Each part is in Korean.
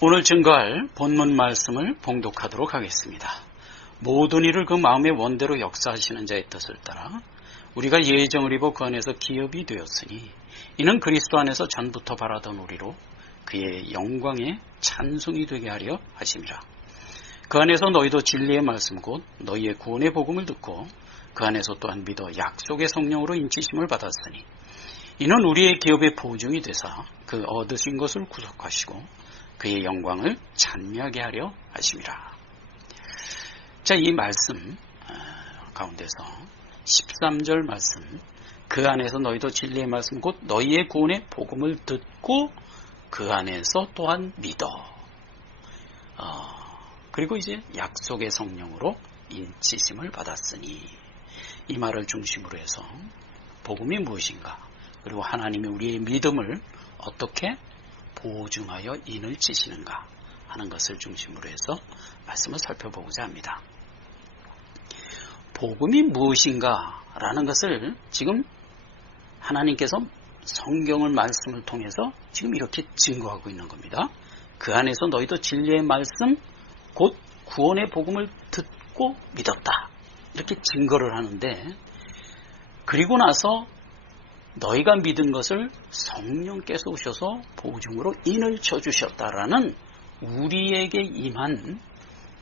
오늘 증거할 본문 말씀을 봉독하도록 하겠습니다. 모든 일을 그 마음의 원대로 역사하시는 자의 뜻을 따라 우리가 예정을 입어 그 안에서 기업이 되었으니 이는 그리스도 안에서 전부터 바라던 우리로 그의 영광에 찬송이 되게 하려 하심이라. 그 안에서 너희도 진리의 말씀 곧 너희의 구원의 복음을 듣고 그 안에서 또한 믿어 약속의 성령으로 인치심을 받았으니 이는 우리의 기업의 보증이 되사 그 얻으신 것을 구속하시고 그의 영광을 찬미하게 하려 하심이라. 자, 이 말씀 가운데서 13절 말씀, 그 안에서 너희도 진리의 말씀 곧 너희의 구원의 복음을 듣고 그 안에서 또한 믿어. 그리고 이제 약속의 성령으로 인치심을 받았으니, 이 말을 중심으로 해서 복음이 무엇인가, 그리고 하나님이 우리의 믿음을 어떻게 보증하여 인을 치시는가 하는 것을 중심으로 해서 말씀을 살펴보고자 합니다. 복음이 무엇인가 라는 것을 지금 하나님께서 성경을 말씀을 통해서 지금 이렇게 증거하고 있는 겁니다. 그 안에서 너희도 진리의 말씀 곧 구원의 복음을 듣고 믿었다, 이렇게 증거를 하는데, 그리고 나서 너희가 믿은 것을 성령께서 오셔서 보증으로 인을 쳐주셨다라는 우리에게 임한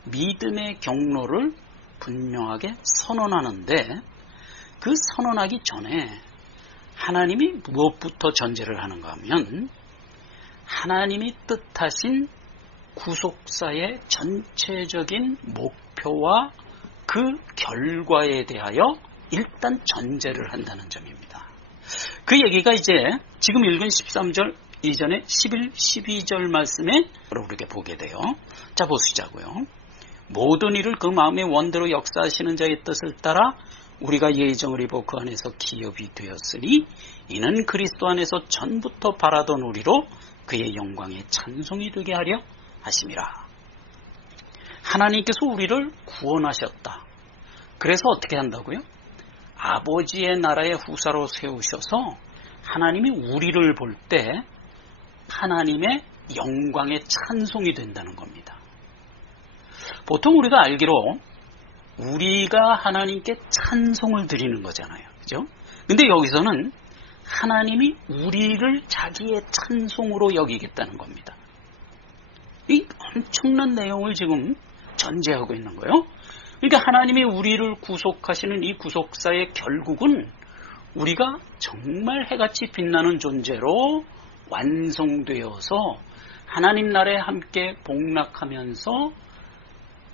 믿음의 경로를 분명하게 선언하는데, 그 선언하기 전에 하나님이 무엇부터 전제를 하는가 하면 하나님이 뜻하신 구속사의 전체적인 목표와 그 결과에 대하여 일단 전제를 한다는 점입니다. 그 얘기가 이제 지금 읽은 13절 이전에 11, 12절 말씀에 우리가 보게 돼요. 자, 보시자고요. 모든 일을 그 마음의 원대로 역사하시는 자의 뜻을 따라 우리가 예정을 입어 그 안에서 기업이 되었으니 이는 그리스도 안에서 전부터 바라던 우리로 그의 영광에 찬송이 되게 하려 하심이라. 하나님께서 우리를 구원하셨다. 그래서 어떻게 한다고요? 아버지의 나라의 후사로 세우셔서 하나님이 우리를 볼 때 하나님의 영광에 찬송이 된다는 겁니다. 보통 우리가 알기로 우리가 하나님께 찬송을 드리는 거잖아요. 그죠? 근데 여기서는 하나님이 우리를 자기의 찬송으로 여기겠다는 겁니다. 이 엄청난 내용을 지금 전제하고 있는 거예요. 그러니까 하나님이 우리를 구속하시는 이 구속사의 결국은 우리가 정말 해같이 빛나는 존재로 완성되어서 하나님 나라에 함께 복락하면서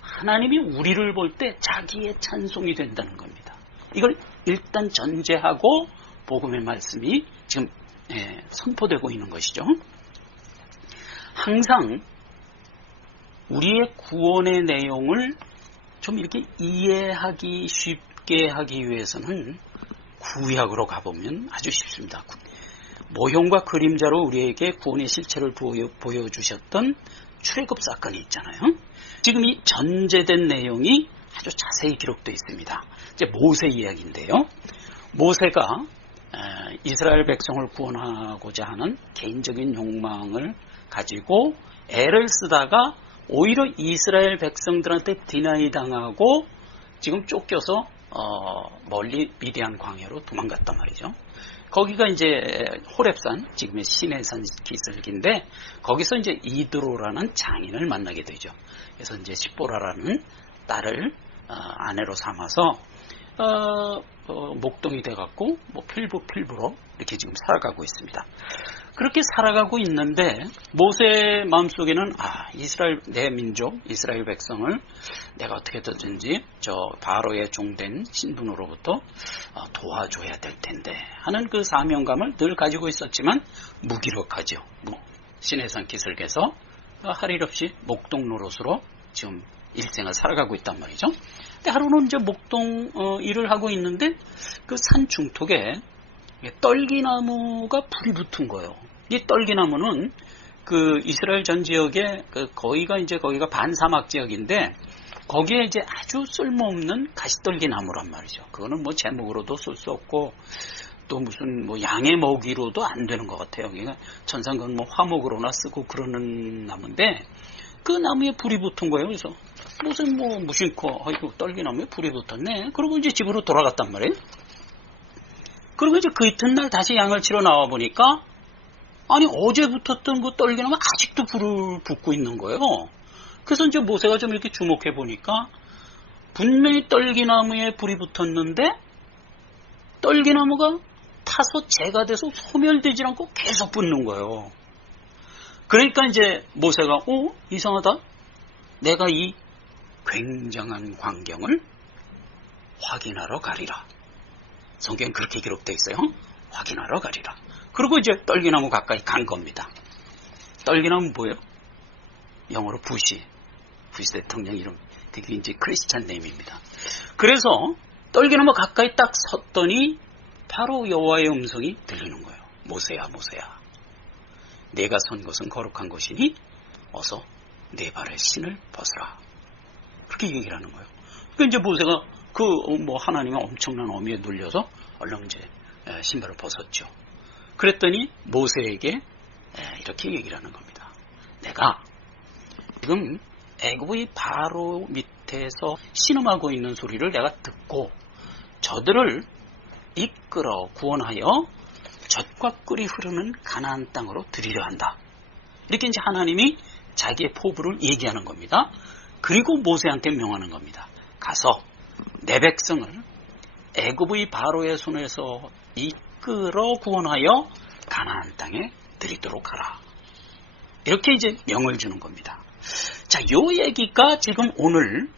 하나님이 우리를 볼 때 자기의 찬송이 된다는 겁니다. 이걸 일단 전제하고 복음의 말씀이 지금 선포되고 있는 것이죠. 항상 우리의 구원의 내용을 좀 이렇게 이해하기 쉽게 하기 위해서는 구약으로 가보면 아주 쉽습니다. 모형과 그림자로 우리에게 구원의 실체를 보여주셨던 출애굽 사건이 있잖아요. 지금 이 전제된 내용이 아주 자세히 기록되어 있습니다. 이제 모세 이야기인데요. 모세가 이스라엘 백성을 구원하고자 하는 개인적인 욕망을 가지고 애를 쓰다가 오히려 이스라엘 백성들한테 디나이 당하고 지금 쫓겨서 멀리 미디안 광야로 도망갔단 말이죠. 거기가 이제 호렙산, 지금의 시내산 기슭인데 거기서 이제 이드로라는 장인을 만나게 되죠. 그래서 이제 십보라라는 딸을 아내로 삼아서 목동이 돼갖고 뭐 필부로 이렇게 지금 살아가고 있습니다. 그렇게 살아가고 있는데 모세 마음속에는 이스라엘 내 민족 이스라엘 백성을 내가 어떻게 하든지 저 바로의 종된 신분으로부터 도와줘야 될 텐데 하는 그 사명감을 늘 가지고 있었지만 무기력하죠. 시내산 기슭에서 할 일 없이 목동 노릇으로 지금 일생을 살아가고 있단 말이죠. 근데 하루는 이제 목동 일을 하고 있는데 그 산 중턱에 떨기나무가 불이 붙은 거예요. 이 떨기나무는 그 이스라엘 전 지역에 거기가 반사막 지역인데 거기에 이제 아주 쓸모없는 가시떨기나무란 말이죠. 그거는 뭐 제목으로도 쓸 수 없고 또 무슨 뭐 양의 먹이로도 안 되는 것 같아요. 그러니까 천상은 뭐 화목으로나 쓰고 그러는 나무인데 그 나무에 불이 붙은 거예요. 그래서 무슨 뭐 무심코 아이고 떨기나무에 불이 붙었네. 그러고 이제 집으로 돌아갔단 말이에요. 그리고 이제 그 이튿날 다시 양을 치러 나와 보니까 아니 어제 붙었던 그 떨기나무 아직도 불을 붙고 있는 거예요. 그래서 이제 모세가 좀 이렇게 주목해 보니까 분명히 떨기나무에 불이 붙었는데 떨기나무가 타서 재가 돼서 소멸되지 않고 계속 붙는 거예요. 그러니까 이제 모세가 이상하다. 내가 이 굉장한 광경을 확인하러 가리라. 성경에 그렇게 기록되어 있어요. 확인하러 가리라. 그리고 이제 떨기나무 가까이 간 겁니다. 떨기나무 뭐예요? 영어로 부시 대통령 이름. 그게 이제 크리스찬 네임입니다. 그래서 떨기나무 가까이 딱 섰더니 바로 여호와의 음성이 들리는 거예요. 모세야, 모세야. 내가 선 것은 거룩한 것이니 어서 내 발에 신을 벗으라. 그렇게 얘기를 하는 거예요. 그러니까 이제 모세가 하나님의 엄청난 어미에 눌려서 얼른 이제 신발을 벗었죠. 그랬더니 모세에게 이렇게 얘기를 하는 겁니다. 내가 지금 애굽의 바로 밑에서 신음하고 있는 소리를 내가 듣고 저들을 이끌어 구원하여 젖과 꿀이 흐르는 가나안 땅으로 들이려 한다. 이렇게 이제 하나님이 자기의 포부를 얘기하는 겁니다. 그리고 모세한테 명하는 겁니다. 가서 내 백성을 애굽의 바로의 손에서 이끌어 구원하여 가나안 땅에 들이도록 하라. 이렇게 이제 명을 주는 겁니다. 자, 요 얘기가 지금 오늘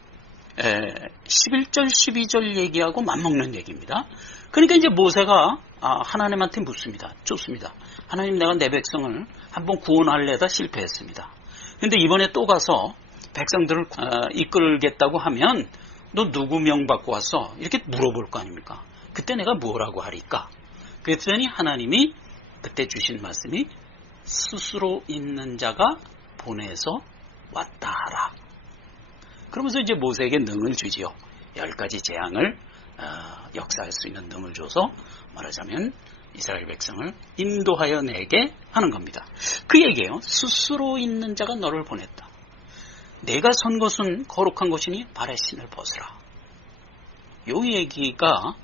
11절, 12절 얘기하고 맞먹는 얘기입니다. 그러니까 이제 모세가 하나님한테 묻습니다. 좋습니다. 하나님, 내가 내 백성을 한번 구원하려다 실패했습니다. 근데 이번에 또 가서 백성들을 이끌겠다고 하면 너 누구 명 받고 왔어? 이렇게 물어볼 거 아닙니까? 그때 내가 뭐라고 하리까? 그랬더니 하나님이 그때 주신 말씀이 스스로 있는 자가 보내서 왔다 하라. 그러면서 이제 모세에게 능을 주지요. 10가지 재앙을 역사할 수 있는 능을 줘서 말하자면 이스라엘 백성을 인도하여 내게 하는 겁니다. 그 얘기예요. 스스로 있는 자가 너를 보냈다. 내가 선 것은 거룩한 것이니 발에 신을 벗으라. 요 얘기가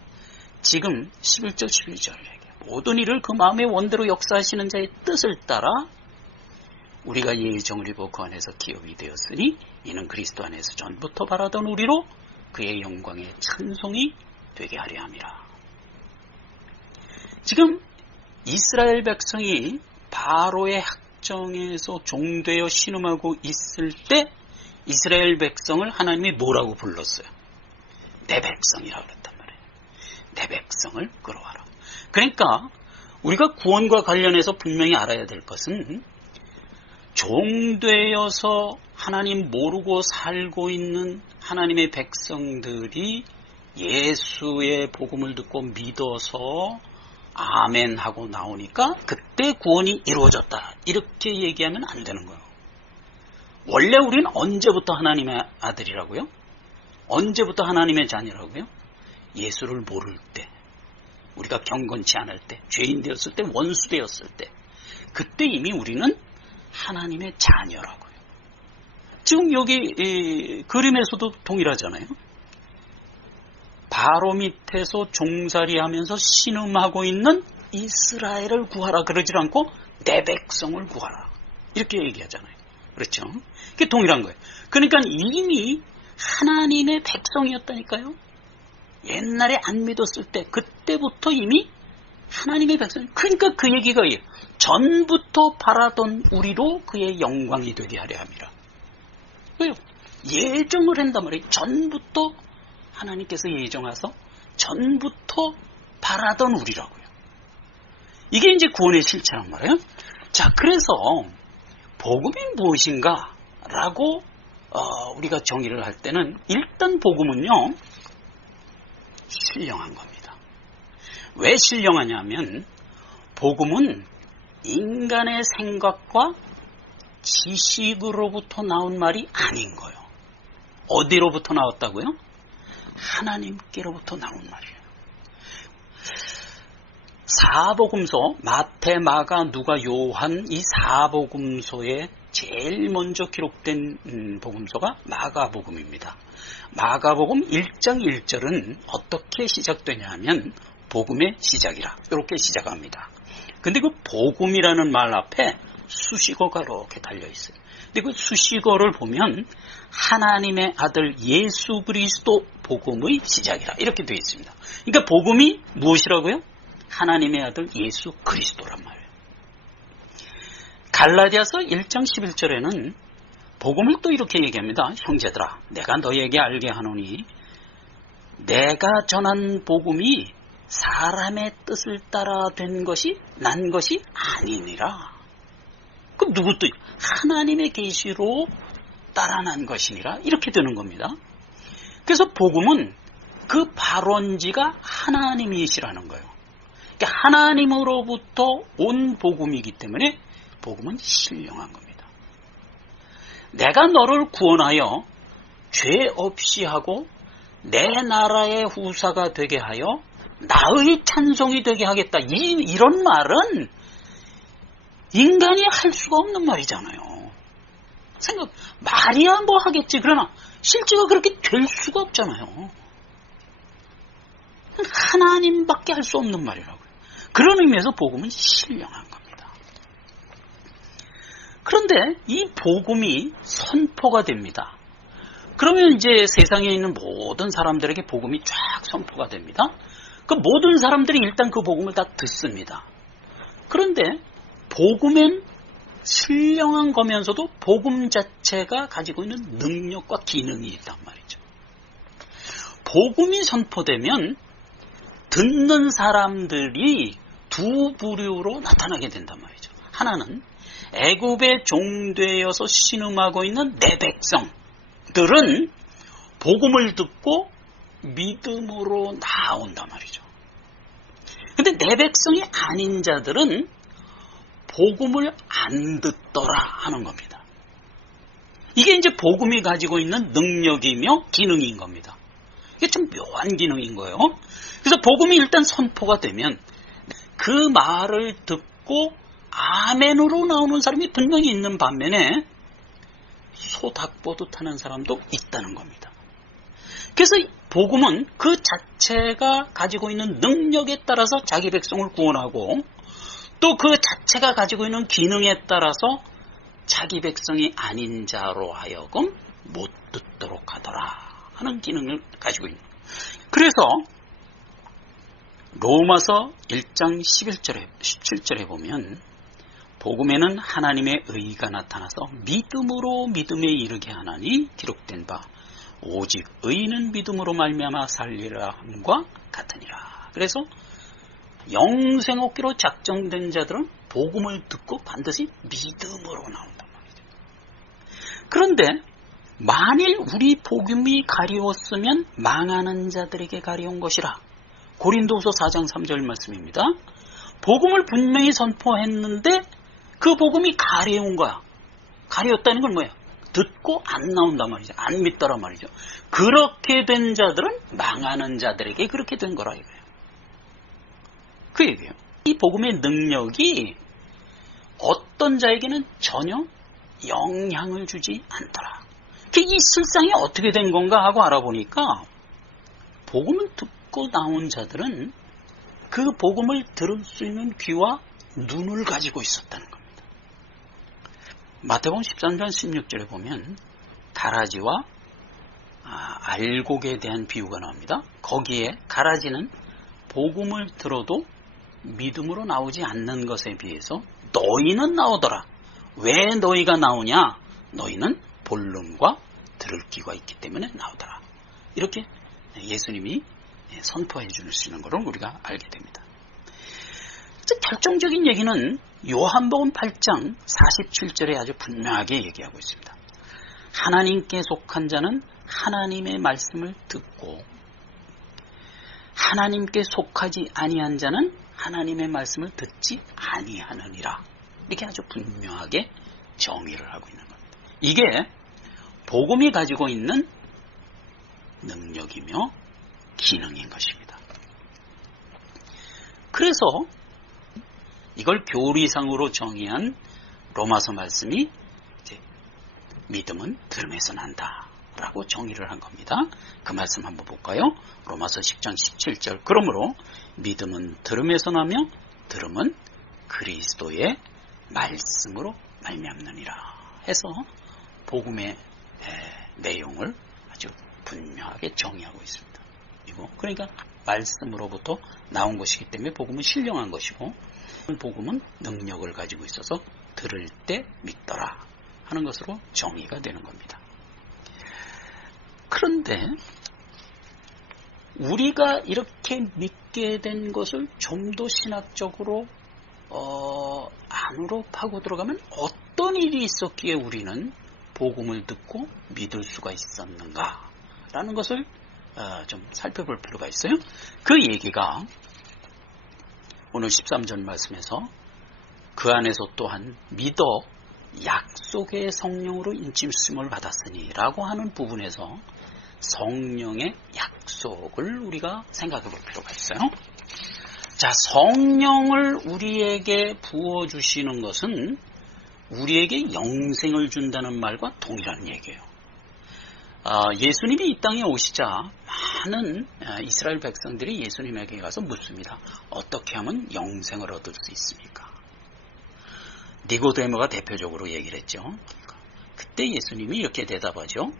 지금 11절 12절 얘기. 모든 일을 그 마음의 원대로 역사하시는 자의 뜻을 따라 우리가 예정을 입어 그 안에서 기업이 되었으니 이는 그리스도 안에서 전부터 바라던 우리로 그의 영광의 찬송이 되게 하려 함이라. 지금 이스라엘 백성이 바로의 학정에서 종되어 신음하고 있을 때 이스라엘 백성을 하나님이 뭐라고 불렀어요? 내 백성이라고 그랬단 말이에요. 내 백성을 끌어와라. 그러니까 우리가 구원과 관련해서 분명히 알아야 될 것은 종되어서 하나님 모르고 살고 있는 하나님의 백성들이 예수의 복음을 듣고 믿어서 아멘 하고 나오니까 그때 구원이 이루어졌다. 이렇게 얘기하면 안 되는 거예요. 원래 우리는 언제부터 하나님의 아들이라고요? 언제부터 하나님의 자녀라고요? 예수를 모를 때, 우리가 경건치 않을 때, 죄인 되었을 때, 원수 되었을 때, 그때 이미 우리는 하나님의 자녀라고요. 지금 여기 그림에서도 동일하잖아요. 바로 밑에서 종살이하면서 신음하고 있는 이스라엘을 구하라 그러지 않고 내 백성을 구하라 이렇게 얘기하잖아요. 그렇죠? 그게 동일한 거예요. 그러니까 이미 하나님의 백성이었다니까요. 옛날에 안 믿었을 때 그때부터 이미 하나님의 백성. 그러니까 그 얘기가 전부터 바라던 우리로 그의 영광이 되게 하려 함이라. 왜요? 예정을 한단 말이에요. 전부터 하나님께서 예정하셔서 전부터 바라던 우리라고요. 이게 이제 구원의 실체란 말이에요. 자, 그래서 복음이 무엇인가? 라고 우리가 정의를 할 때는 일단 복음은요, 신령한 겁니다. 왜 신령하냐면 복음은 인간의 생각과 지식으로부터 나온 말이 아닌 거예요. 어디로부터 나왔다고요? 하나님께로부터 나온 말이에요. 사복음서 마태, 마가, 누가, 요한 이 사복음서에 제일 먼저 기록된 복음서가 마가복음입니다. 마가복음 1장 1절은 어떻게 시작되냐 하면 복음의 시작이라 이렇게 시작합니다. 근데 그 복음이라는 말 앞에 수식어가 이렇게 달려있어요. 근데 그 수식어를 보면 하나님의 아들 예수 그리스도 복음의 시작이라 이렇게 되어 있습니다. 그러니까 복음이 무엇이라고요? 하나님의 아들 예수 그리스도란 말이에요. 갈라디아서 1장 11절에는 복음을 또 이렇게 얘기합니다. 형제들아, 내가 너에게 알게 하노니 내가 전한 복음이 사람의 뜻을 따라 된 것이 난 것이 아니니라. 그럼 누구 뜻? 하나님의 계시로 따라 난 것이니라. 이렇게 되는 겁니다. 그래서 복음은 그 발원지가 하나님이시라는 거예요. 그러니까 하나님으로부터 온 복음이기 때문에 복음은 신령한 겁니다. 내가 너를 구원하여 죄 없이 하고 내 나라의 후사가 되게 하여 나의 찬송이 되게 하겠다. 이런 말은 인간이 할 수가 없는 말이잖아요. 말이야 뭐 하겠지. 그러나 실제가 그렇게 될 수가 없잖아요. 하나님밖에 할 수 없는 말이라고요. 그런 의미에서 복음은 신령한 겁니다. 그런데 이 복음이 선포가 됩니다. 그러면 이제 세상에 있는 모든 사람들에게 복음이 쫙 선포가 됩니다. 그 모든 사람들이 일단 그 복음을 다 듣습니다. 그런데 복음엔 신령한 거면서도 복음 자체가 가지고 있는 능력과 기능이 있단 말이죠. 복음이 선포되면 듣는 사람들이 두 부류로 나타나게 된단 말이죠. 하나는 애굽에 종되어서 신음하고 있는 내 백성들은 복음을 듣고 믿음으로 나온단 말이죠. 근데 내 백성이 아닌 자들은 복음을 안 듣더라 하는 겁니다. 이게 이제 복음이 가지고 있는 능력이며 기능인 겁니다. 이게 좀 묘한 기능인 거예요. 그래서 복음이 일단 선포가 되면 그 말을 듣고 아멘으로 나오는 사람이 분명히 있는 반면에 소닭보듯 하는 사람도 있다는 겁니다. 그래서 복음은 그 자체가 가지고 있는 능력에 따라서 자기 백성을 구원하고 또 그 자체가 가지고 있는 기능에 따라서 자기 백성이 아닌 자로 하여금 못 듣도록 하더라 하는 기능을 가지고 있는 거예요. 그래서 로마서 1장 17절에 보면 복음에는 하나님의 의가 나타나서 믿음으로 믿음에 이르게 하나니 기록된 바 오직 의인은 믿음으로 말미암아 살리라 함과 같으니라. 그래서 영생 얻기로 작정된 자들은 복음을 듣고 반드시 믿음으로 나온단 말이죠. 그런데 만일 우리 복음이 가리웠으면 망하는 자들에게 가리운 것이라. 고린도후서 4장 3절 말씀입니다. 복음을 분명히 선포했는데 그 복음이 가려운 거야. 가려웠다는 건 뭐야? 듣고 안 나온단 말이죠. 안 믿더란 말이죠. 그렇게 된 자들은 망하는 자들에게 그렇게 된 거라 이거예요. 그 얘기예요. 이 복음의 능력이 어떤 자에게는 전혀 영향을 주지 않더라. 이 실상이 어떻게 된 건가 하고 알아보니까 복음을 듣고 나온 자들은 그 복음을 들을 수 있는 귀와 눈을 가지고 있었다는 겁니다. 마태복음 13장 16절에 보면 가라지와 알곡에 대한 비유가 나옵니다. 거기에 가라지는 복음을 들어도 믿음으로 나오지 않는 것에 비해서 너희는 나오더라. 왜 너희가 나오냐? 너희는 볼름과 들을 귀가 있기 때문에 나오더라. 이렇게 예수님이 선포해 주시는 것을 우리가 알게 됩니다. 결정적인 얘기는 요한복음 8장 47절에 아주 분명하게 얘기하고 있습니다. 하나님께 속한 자는 하나님의 말씀을 듣고 하나님께 속하지 아니한 자는 하나님의 말씀을 듣지 아니하느니라. 이렇게 아주 분명하게 정의를 하고 있는 겁니다. 이게 복음이 가지고 있는 능력이며 기능인 것입니다. 그래서 이걸 교리상으로 정의한 로마서 말씀이 이제 믿음은 들음에서 난다 라고 정의를 한 겁니다. 그 말씀 한번 볼까요? 로마서 10장 17절. 그러므로 믿음은 들음에서 나며 들음은 그리스도의 말씀으로 말미암느니라 해서 복음의 내용을 아주 분명하게 정의하고 있습니다. 그러니까 말씀으로부터 나온 것이기 때문에 복음은 신령한 것이고 복음은 능력을 가지고 있어서 들을 때 믿더라 하는 것으로 정의가 되는 겁니다. 그런데 우리가 이렇게 믿게 된 것을 좀 더 신학적으로 안으로 파고 들어가면 어떤 일이 있었기에 우리는 복음을 듣고 믿을 수가 있었는가라는 것을 좀 살펴볼 필요가 있어요. 그 얘기가 오늘 13절 말씀에서 그 안에서 또한 믿어 약속의 성령으로 인침심을 받았으니 라고 하는 부분에서 성령의 약속을 우리가 생각해 볼 필요가 있어요. 자, 성령을 우리에게 부어주시는 것은 우리에게 영생을 준다는 말과 동일한 얘기예요. 예수님이 이 땅에 오시자 많은 이스라엘 백성들이 예수님에게 가서 묻습니다. 어떻게 하면 영생을 얻을 수 있습니까? 니고데모가 대표적으로 얘기를 했죠. 그때 예수님이 이렇게 대답하죠.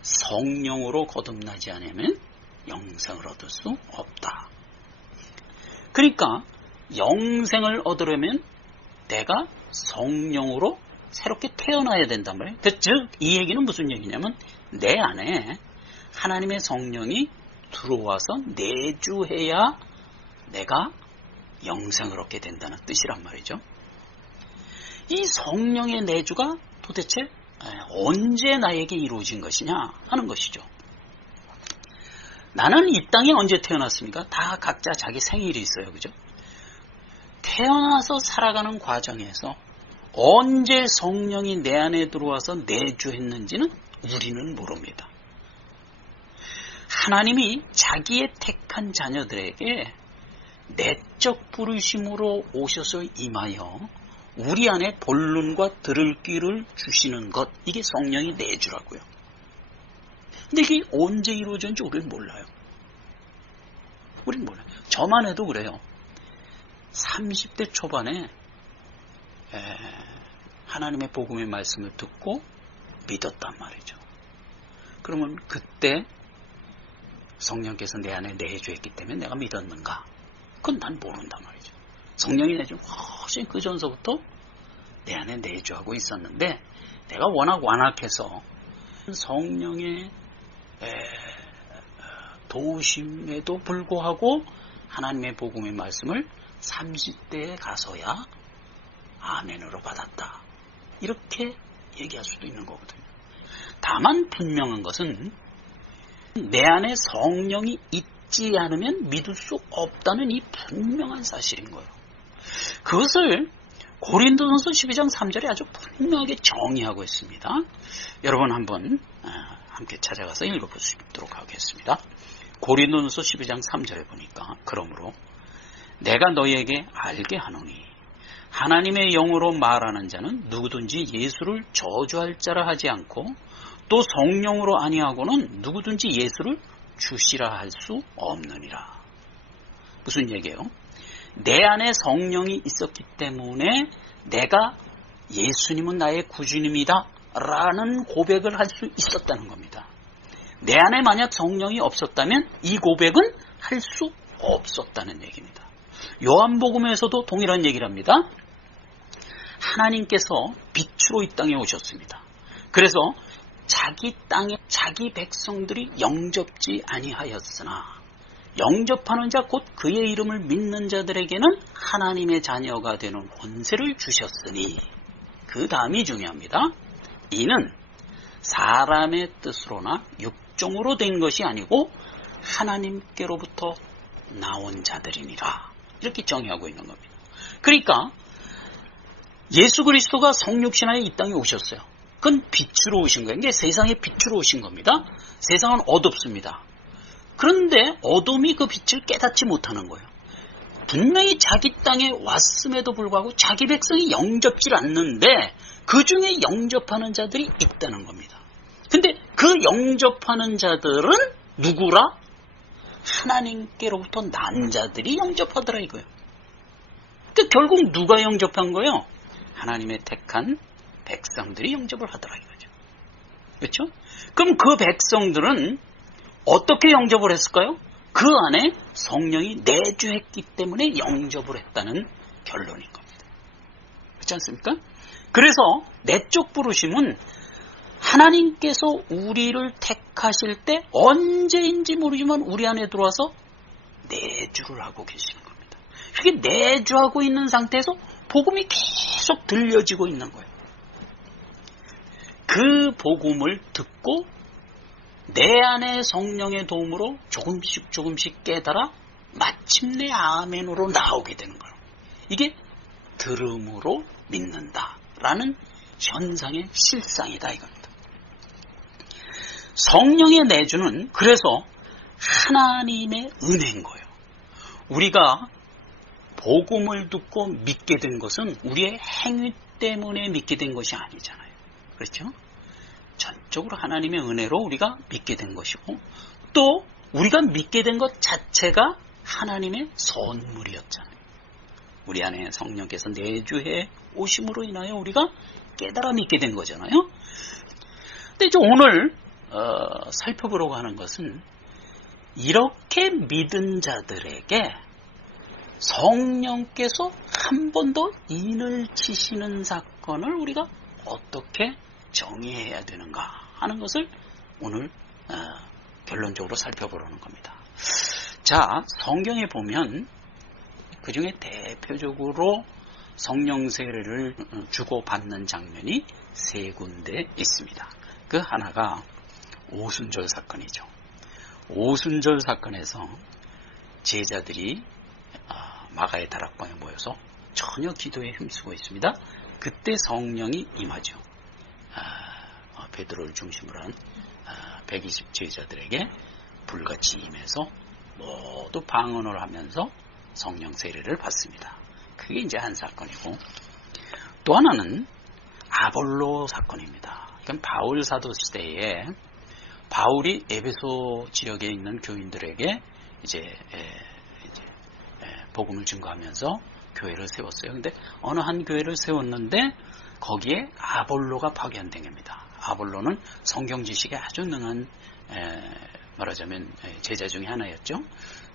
성령으로 거듭나지 않으면 영생을 얻을 수 없다. 그러니까 영생을 얻으려면 내가 성령으로 새롭게 태어나야 된단 말이에요. 즉, 이 얘기는 무슨 얘기냐면 내 안에 하나님의 성령이 들어와서 내주해야 내가 영생을 얻게 된다는 뜻이란 말이죠. 이 성령의 내주가 도대체 언제 나에게 이루어진 것이냐 하는 것이죠. 나는 이 땅에 언제 태어났습니까? 다 각자 자기 생일이 있어요. 그죠? 태어나서 살아가는 과정에서 언제 성령이 내 안에 들어와서 내주했는지는 우리는 모릅니다. 하나님이 자기의 택한 자녀들에게 내적 부르심으로 오셔서 임하여 우리 안에 본론과 들을 귀를 주시는 것, 이게 성령이 내주라고요. 근데 이게 언제 이루어졌는지 우리는 몰라요. 우리는 몰라요. 저만 해도 그래요. 30대 초반에 하나님의 복음의 말씀을 듣고 믿었단 말이죠. 그러면 그때 성령께서 내 안에 내주했기 때문에 내가 믿었는가? 그건 난 모른단 말이죠. 성령이 내주 훨씬 그 전서부터 내 안에 내주하고 있었는데 내가 워낙 완악해서 성령의 도우심에도 불구하고 하나님의 복음의 말씀을 30대에 가서야 아멘으로 받았다. 이렇게 얘기할 수도 있는 거거든요. 다만 분명한 것은 내 안에 성령이 있지 않으면 믿을 수 없다는 이 분명한 사실인 거예요. 그것을 고린도전서 12장 3절에 아주 분명하게 정의하고 있습니다. 여러분 한번 함께 찾아가서 읽어볼 수 있도록 하겠습니다. 고린도전서 12장 3절에 보니까 그러므로 내가 너희에게 알게 하노니 하나님의 영으로 말하는 자는 누구든지 예수를 저주할 자라 하지 않고 또 성령으로 아니하고는 누구든지 예수를 주시라 할 수 없느니라. 무슨 얘기예요? 내 안에 성령이 있었기 때문에 내가 예수님은 나의 구주님이다 라는 고백을 할 수 있었다는 겁니다. 내 안에 만약 성령이 없었다면 이 고백은 할 수 없었다는 얘기입니다. 요한복음에서도 동일한 얘기를 합니다. 하나님께서 빛으로 이 땅에 오셨습니다. 그래서 자기 땅에 자기 백성들이 영접지 아니하였으나 영접하는 자 곧 그의 이름을 믿는 자들에게는 하나님의 자녀가 되는 권세를 주셨으니 그 다음이 중요합니다. 이는 사람의 뜻으로나 육종으로 된 것이 아니고 하나님께로부터 나온 자들이니라. 이렇게 정의하고 있는 겁니다. 그러니까 예수 그리스도가 성육신하여 이 땅에 오셨어요. 그건 빛으로 오신 거예요. 이게 세상의 빛으로 오신 겁니다. 세상은 어둡습니다. 그런데 어둠이 그 빛을 깨닫지 못하는 거예요. 분명히 자기 땅에 왔음에도 불구하고 자기 백성이 영접질 않는데 그 중에 영접하는 자들이 있다는 겁니다. 근데 그 영접하는 자들은 누구라? 하나님께로부터 난 자들이 영접하더라 이거예요. 그러니까 결국 누가 영접한 거예요? 하나님의 택한 백성들이 영접을 하더라 이거죠. 그렇죠? 그럼 그 백성들은 어떻게 영접을 했을까요? 그 안에 성령이 내주했기 때문에 영접을 했다는 결론인 겁니다. 그렇지 않습니까? 그래서 내적 부르심은 하나님께서 우리를 택하실 때 언제인지 모르지만 우리 안에 들어와서 내주를 하고 계시는 겁니다. 이게 내주하고 있는 상태에서 복음이 계속 들려지고 있는 거예요. 그 복음을 듣고 내 안에 성령의 도움으로 조금씩 깨달아 마침내 아멘으로 나오게 되는 거예요. 이게 들음으로 믿는다라는 현상의 실상이다 이겁니다. 성령의 내주는 그래서 하나님의 은혜인 거예요. 우리가 복음을 듣고 믿게 된 것은 우리의 행위 때문에 믿게 된 것이 아니잖아요. 그렇죠? 전적으로 하나님의 은혜로 우리가 믿게 된 것이고 또 우리가 믿게 된 것 자체가 하나님의 선물이었잖아요. 우리 안에 성령께서 내주해 오심으로 인하여 우리가 깨달아 믿게 된 거잖아요. 근데 이제 오늘 살펴보려고 하는 것은 이렇게 믿은 자들에게 성령께서 한 번 더 인을 치시는 사건을 우리가 어떻게 정의해야 되는가 하는 것을 오늘 결론적으로 살펴보려는 겁니다. 자, 성경에 보면 그 중에 대표적으로 성령 세례를 주고받는 장면이 세 군데 있습니다. 그 하나가 오순절 사건이죠. 오순절 사건에서 제자들이 마가의 다락방에 모여서 전혀 기도에 힘쓰고 있습니다. 그때 성령이 임하죠. 베드로를 중심으로 한 120 제자들에게 불같이 임해서 모두 방언을 하면서 성령 세례를 받습니다. 그게 이제 한 사건이고 또 하나는 아볼로 사건입니다. 그럼 바울 사도 시대에 바울이 에베소 지역에 있는 교인들에게 이제 복음을 증거하면서 교회를 세웠어요. 근데 어느 한 교회를 세웠는데 거기에 아볼로가 파견된 겁니다. 아볼로는 성경 지식에 아주 능한 말하자면 제자 중에 하나였죠.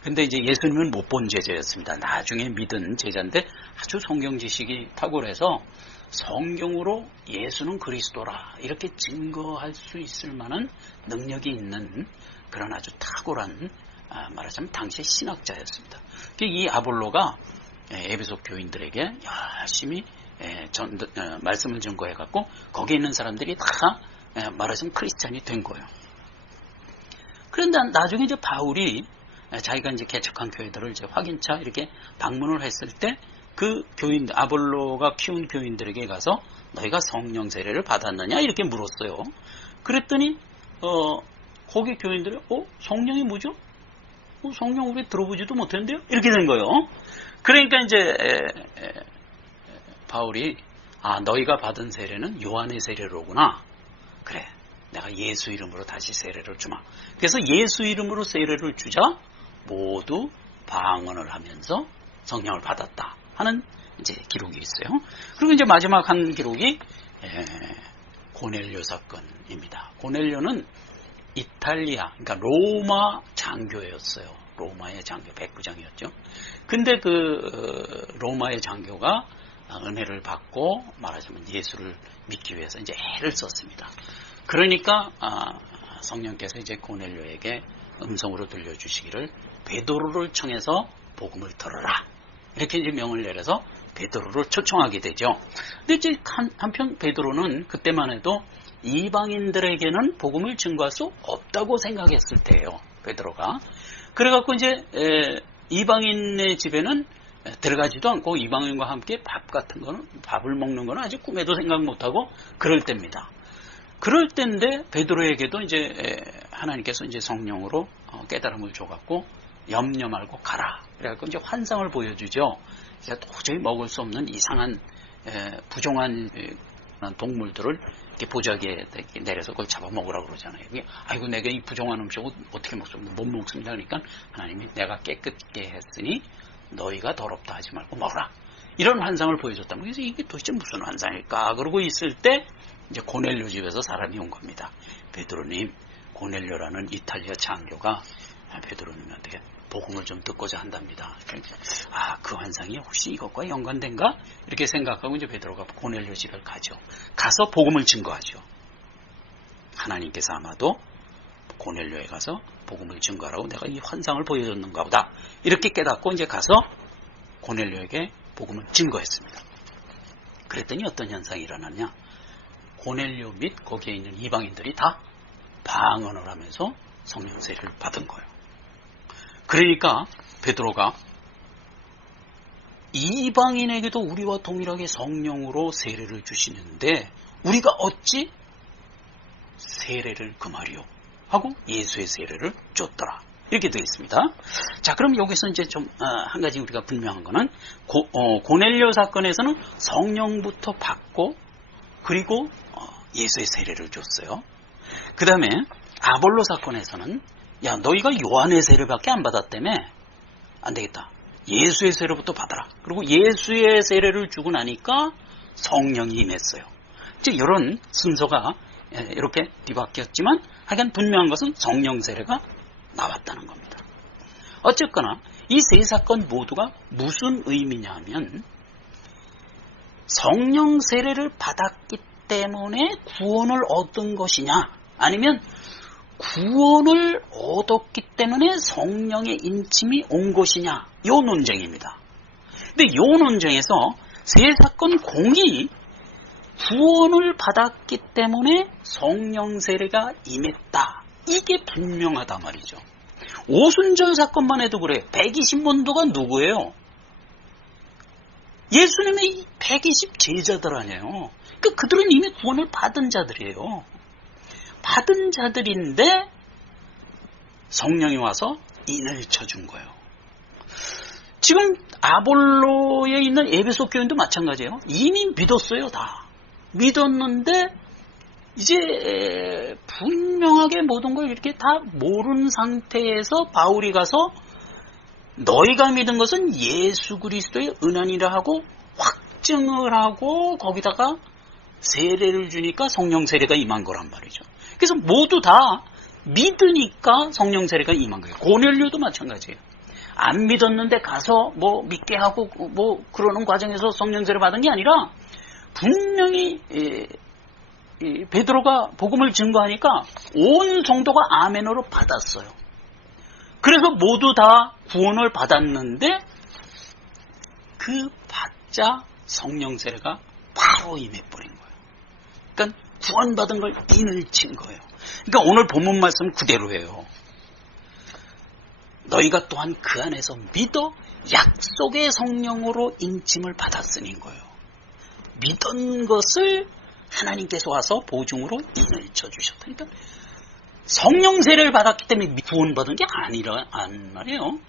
근데 이제 예수님은 못 본 제자였습니다. 나중에 믿은 제자인데 아주 성경 지식이 탁월해서 성경으로 예수는 그리스도라 이렇게 증거할 수 있을 만한 능력이 있는 그런 아주 탁월한 말하자면 당시의 신학자였습니다. 이 아볼로가 에베소 교인들에게 열심히 말씀을 증거해갖고 거기에 있는 사람들이 다 말하자면 크리스찬이 된 거예요. 그런데 나중에 이제 바울이 자기가 이제 개척한 교회들을 이제 확인차 이렇게 방문을 했을 때 그 교인들, 아볼로가 키운 교인들에게 가서 너희가 성령 세례를 받았느냐 이렇게 물었어요. 그랬더니 거기 교인들이 성령이 뭐죠? 성령 우리 들어보지도 못했는데요? 이렇게 된 거예요. 그러니까 이제 바울이 너희가 받은 세례는 요한의 세례로구나. 그래, 내가 예수 이름으로 다시 세례를 주마. 그래서 예수 이름으로 세례를 주자 모두 방언을 하면서 성령을 받았다 하는 이제 기록이 있어요. 그리고 이제 마지막 한 기록이 고넬료 사건입니다. 고넬료는 이탈리아, 그러니까 로마 장교였어요. 로마의 장교, 백부장이었죠. 근데 그 로마의 장교가 은혜를 받고 말하자면 예수를 믿기 위해서 이제 애를 썼습니다. 그러니까 성령께서 이제 고넬료에게 음성으로 들려주시기를 베드로를 청해서 복음을 들어라. 이렇게 이제 명을 내려서 베드로를 초청하게 되죠. 근데 이제 한편 베드로는 그때만 해도 이방인들에게는 복음을 증거할 수 없다고 생각했을 때예요. 베드로가. 그래갖고 이제 이방인의 집에는 들어가지도 않고 이방인과 함께 밥을 먹는 거는 아직 꿈에도 생각 못하고 그럴 때입니다. 그럴 때인데 베드로에게도 이제 하나님께서 이제 성령으로 깨달음을 줘갖고 염려 말고 가라. 그래갖고 이제 환상을 보여주죠. 그러니까 도저히 먹을 수 없는 이상한 부종한 동물들을 이렇게 보자기에 내려서 그걸 잡아먹으라고 그러잖아요. 아이고 내가 이 부종한 음식을 어떻게 먹습니까? 못 먹습니다. 그러니까 하나님이 내가 깨끗게 했으니 너희가 더럽다 하지 말고 먹으라. 이런 환상을 보여줬다면 그래서 이게 도대체 무슨 환상일까? 그러고 있을 때 이제 고넬료 집에서 사람이 온 겁니다. 베드로님, 고넬료라는 이탈리아 장교가 베드로님한테 복음을 좀 듣고자 한답니다. 그 환상이 혹시 이것과 연관된가? 이렇게 생각하고 이제 베드로가 고넬료 집에 가죠. 가서 복음을 증거하죠. 하나님께서 아마도 고넬료에 가서 복음을 증거하라고 내가 이 환상을 보여줬는가 보다. 이렇게 깨닫고 이제 가서 고넬료에게 복음을 증거했습니다. 그랬더니 어떤 현상이 일어나냐? 고넬료 및 거기에 있는 이방인들이 다 방언을 하면서 성령 세례를 받은 거예요. 그러니까 베드로가 이방인에게도 우리와 동일하게 성령으로 세례를 주시는데 우리가 어찌 세례를 금하리요? 하고 예수의 세례를 줬더라. 이렇게 되어 있습니다. 자, 그럼 여기서 이제 좀 한 가지 우리가 분명한 거는 고넬료 사건에서는 성령부터 받고 그리고 예수의 세례를 줬어요. 그 다음에 아볼로 사건에서는 야 너희가 요한의 세례밖에 안 받았다며 안 되겠다. 예수의 세례부터 받아라. 그리고 예수의 세례를 주고 나니까 성령이 임했어요. 이제 이런 순서가 이렇게 뒤바뀌었지만 하여간 분명한 것은 성령 세례가 나왔다는 겁니다. 어쨌거나 이 세 사건 모두가 무슨 의미냐 하면 성령 세례를 받았기 때문에 구원을 얻은 것이냐 아니면 구원을 얻었기 때문에 성령의 인침이 온 것이냐 요 논쟁입니다. 근데 요 논쟁에서 세 사건 공이 구원을 받았기 때문에 성령 세례가 임했다. 이게 분명하단 말이죠. 오순절 사건만 해도 그래요. 120문도가 누구예요? 예수님의 120 제자들 아니에요. 그러니까 그들은 이미 구원을 받은 자들이에요. 받은 자들인데 성령이 와서 인을 쳐준 거예요. 지금 아볼로에 있는 에베소 교인도 마찬가지예요. 이미 믿었어요. 다 믿었는데 이제 분명하게 모든 걸 이렇게 다 모르는 상태에서 바울이 가서 너희가 믿은 것은 예수 그리스도의 은혜니라 하고 확증을 하고 거기다가 세례를 주니까 성령 세례가 임한 거란 말이죠. 그래서 모두 다 믿으니까 성령 세례가 임한 거예요. 고넬료도 마찬가지예요. 안 믿었는데 가서 뭐 믿게 하고 뭐 그러는 과정에서 성령 세례 받은 게 아니라 분명히 베드로가 복음을 증거하니까 온 성도가 아멘으로 받았어요. 그래서 모두 다 구원을 받았는데 그 받자 성령 세례가 바로 임해버린 거예요. 그러니까 구원받은 걸 인을 친 거예요. 그러니까 오늘 본문 말씀 그대로예요. 너희가 또한 그 안에서 믿어 약속의 성령으로 인침을 받았으니 거예요. 믿은 것을 하나님께서 와서 보증으로 인을 쳐주셨다. 그러니까 성령 세례를 받았기 때문에 구원받은 게 아니란 말이에요.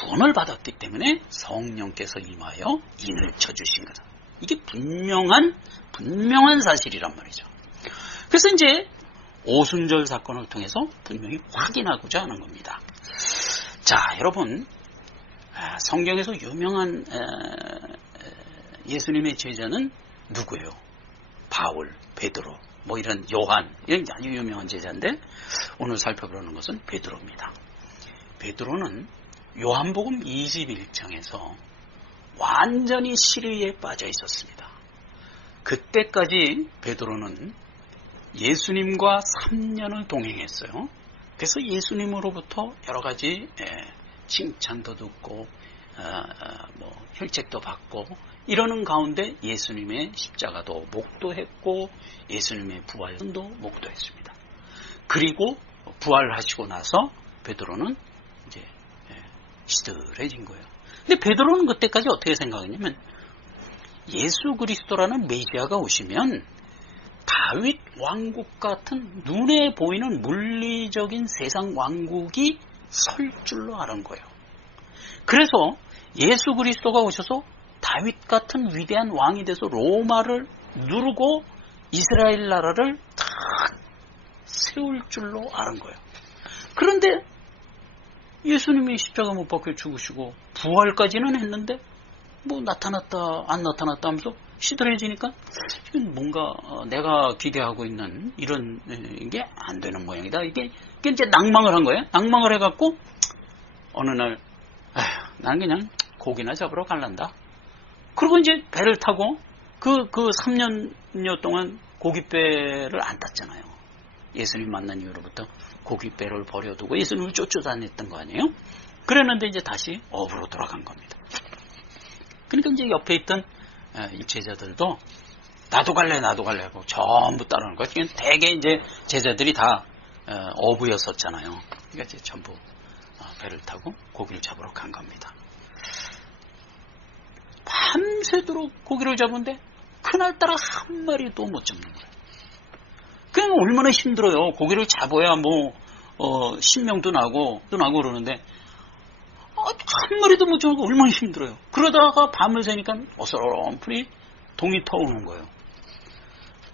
구원을 받았기 때문에 성령께서 임하여 인을 쳐주신 거다. 이게 분명한 사실이란 말이죠. 그래서 이제 오순절 사건을 통해서 분명히 확인하고자 하는 겁니다. 자, 여러분 성경에서 유명한 예수님의 제자는 누구예요? 바울, 베드로, 뭐 이런 요한 이런 아주 유명한 제자인데 오늘 살펴보는 것은 베드로입니다. 베드로는 요한복음 21장에서 완전히 시리에 빠져 있었습니다. 그때까지 베드로는 예수님과 3년을 동행했어요. 그래서 예수님으로부터 여러 가지 칭찬도 듣고 뭐 혈책도 받고 이러는 가운데 예수님의 십자가도 목도했고 예수님의 부활도 목도했습니다. 그리고 부활하시고 나서 베드로는 이제 시들해진 거예요. 근데 베드로는 그때까지 어떻게 생각했냐면 예수 그리스도라는 메시아가 오시면 다윗 왕국 같은 눈에 보이는 물리적인 세상 왕국이 설 줄로 아는 거예요. 그래서 예수 그리스도가 오셔서 다윗 같은 위대한 왕이 돼서 로마를 누르고 이스라엘 나라를 딱 세울 줄로 아는 거예요. 그런데 예수님이 십자가 못 박혀 죽으시고 부활까지는 했는데 뭐 나타났다 안 나타났다 하면서 시들해지니까 이건 뭔가 내가 기대하고 있는 이런 게 안 되는 모양이다. 이게 이제 낭망을 한 거예요. 낭망을 해갖고 어느 날 난 그냥 고기나 잡으러 갈란다. 그리고 이제 배를 타고 그 3년여 동안 고깃배를 안 탔잖아요. 예수님 만난 이후로부터 고깃배를 버려두고 예수님을 쫓아다녔던 거 아니에요? 그랬는데 이제 다시 업으로 돌아간 겁니다. 그러니까 이제 옆에 있던 이 제자들도 나도 갈래 하고 전부 따르는 거예요. 대개 이제 제자들이 다 어부였었잖아요. 그러니까 이제 전부 배를 타고 고기를 잡으러 간 겁니다. 밤새도록 고기를 잡은데 그날따라 한 마리도 못 잡는 거예요. 그냥 얼마나 힘들어요. 고기를 잡아야 뭐 신명도 나고 그러는데 한 마리도 못 잡고 얼마나 힘들어요. 그러다가 밤을 새니까 어설렁풀이 동이 터오는 거예요.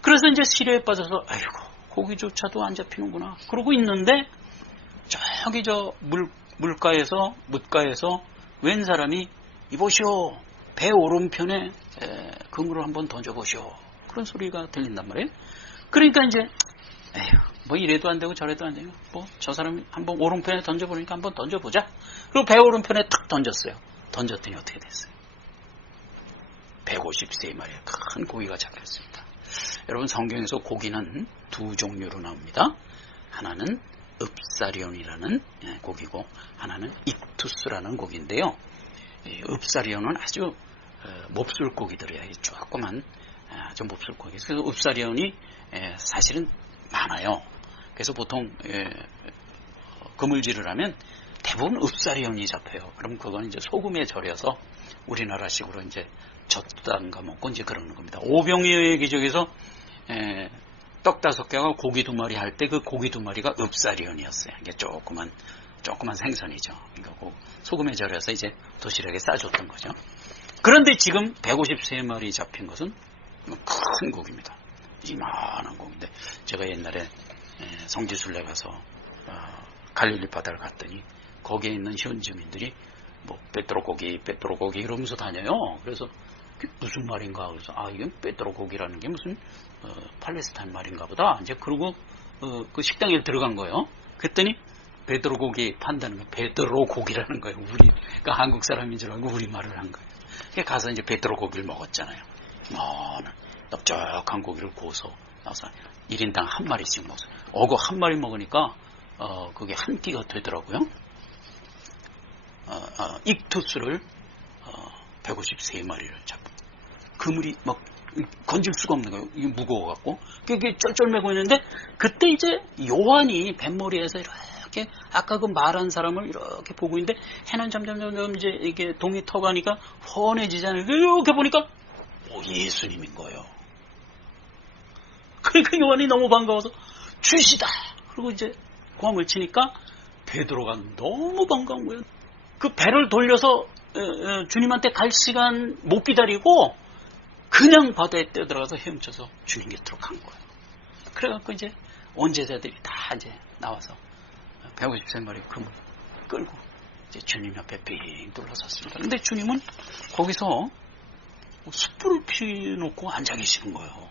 그래서 이제 시래에 빠져서 아이고 고기조차도 안 잡히는구나 그러고 있는데 저기 물가에서 웬 사람이 이보시오 배 오른편에 그물을 한번 던져보시오 그런 소리가 들린단 말이에요. 그러니까 이제 뭐 이래도 안 되고 저래도 안 되고 뭐 저 사람이 한번 오른편에 던져보니까 한번 던져보자. 그리고 배 오른편에 탁 던졌어요. 던졌더니 어떻게 됐어요? 153마리의 큰 고기가 잡혔습니다. 여러분 성경에서 고기는 두 종류로 나옵니다. 하나는 읍사리온이라는 고기고 하나는 익투스라는 고기인데요. 읍사리온은 아주 몹쓸 고기들이에요. 조그만 아주 몹쓸 고기. 그래서 읍사리온이 사실은 많아요. 그래서 보통 그물질을 하면 대부분 읍사리온이 잡혀요. 그럼 그건 이제 소금에 절여서 우리나라식으로 이제 젓담가 먹고 이제 그러는 겁니다. 오병이어의 기적에서 떡 5개와 고기 2마리 할 때 그 고기 2마리가 읍사리온이었어요. 이게 조그만 생선이죠. 그러니까 소금에 절여서 이제 도시락에 싸줬던 거죠. 그런데 지금 153마리 잡힌 것은 큰 고기입니다. 이만한 고기인데 제가 옛날에 성지순례 가서 갈릴리 바다를 갔더니 거기에 있는 현지민들이 뭐 빼또로고기 이러면서 다녀요. 그래서 그게 무슨 말인가 그래서 이건 빼또로고기라는 게 무슨 팔레스타인 말인가 보다. 이제 그러고 그 식당에 들어간 거예요. 그랬더니 베드로고기 판다는 거 베드로고기라는 거예요. 그러니까 한국 사람인 줄 알고 우리 말을 한 거예요. 그래서 가서 이제 베드로고기를 먹었잖아요. 넓적한 고기를 구워서 나와서 1인당 한 마리씩 먹었어요. 어거 한 마리 먹으니까 그게 한 끼가 되더라고요. 익투스를 153마리를 잡고 그물이 막 건질 수가 없는 거예요. 이게 무거워갖고 그게 쩔쩔매고 있는데 그때 이제 요한이 뱃머리에서 이렇게 아까 그 말한 사람을 이렇게 보고 있는데 해는 점점 이제 이게 동이 터가니까 훤해지잖아요. 이렇게 보니까 예수님인 거예요. 그러니까 요한이 너무 반가워서 주시다. 그리고 이제 고함을 치니까 베드로가 너무 반가운 거예요. 그 배를 돌려서 주님한테 갈 시간 못 기다리고 그냥 바다에 뛰어들어가서 헤엄쳐서 주님 곁으로 간 거예요. 그래갖고 이제 온 제자들이 다 이제 나와서 153마리 그물 끌고 이제 주님 옆에 빙 둘러섰습니다. 근데 주님은 거기서 숯불을 피워놓고 앉아 계시는 거예요.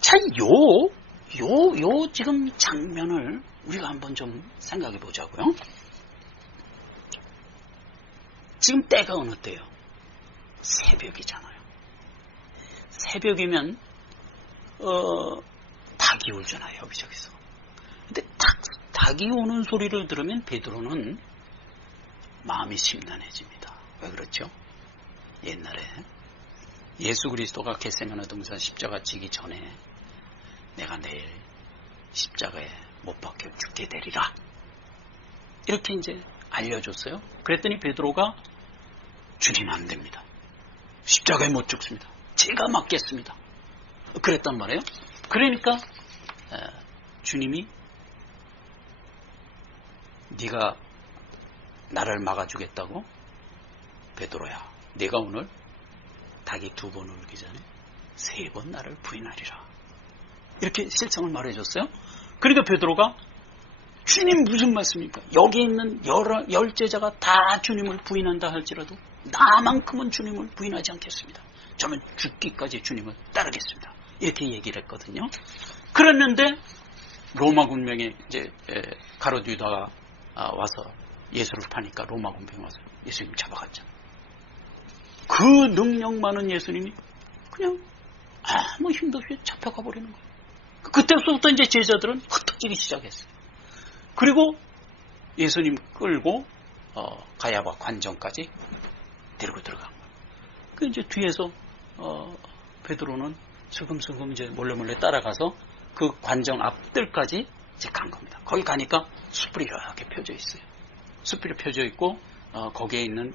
자, 요 지금 장면을 우리가 한번 좀 생각해 보자고요. 지금 때가 어느 때예요? 새벽이잖아요. 새벽이면 닭이 울잖아요. 여기저기서. 근데 닭이 우는 소리를 들으면 베드로는 마음이 심란해집니다. 왜 그렇죠? 옛날에 예수 그리스도가 겟세마네 동산 십자가 지기 전에 내가 내일 십자가에 못 박혀 죽게 되리라. 이렇게 이제 알려줬어요. 그랬더니 베드로가 주님 안 됩니다. 십자가에 못 죽습니다. 제가 맞겠습니다. 그랬단 말이에요. 그러니까 주님이 네가 나를 막아주겠다고? 베드로야, 네가 오늘 닭이 2번 울기 전에 3번 나를 부인하리라. 이렇게 실상을 말해줬어요. 그러니까 베드로가 주님 무슨 말씀입니까? 여기 있는 열 제자가 다 주님을 부인한다 할지라도 나만큼은 주님을 부인하지 않겠습니다. 저는 죽기까지 주님을 따르겠습니다. 이렇게 얘기를 했거든요. 그랬는데 로마 군병에 이제 가롯 유다가 와서 예수를 파니까 로마 군병이 와서 예수님 잡아갔잖아요. 그 능력 많은 예수님이 그냥 아무 힘도 없이 잡혀가 버리는 거예요. 그때부터 이제 제자들은 흩어지기 시작했어요. 그리고 예수님 끌고 가야바 관정까지 데리고 들어간 거예요. 그 이제 뒤에서 베드로는 슬금슬금 이제 몰래 따라가서 그 관정 앞뜰까지 이제 간 겁니다. 거기 가니까 숯불이 이렇게 펴져 있어요. 숯불이 펴져 있고 거기에 있는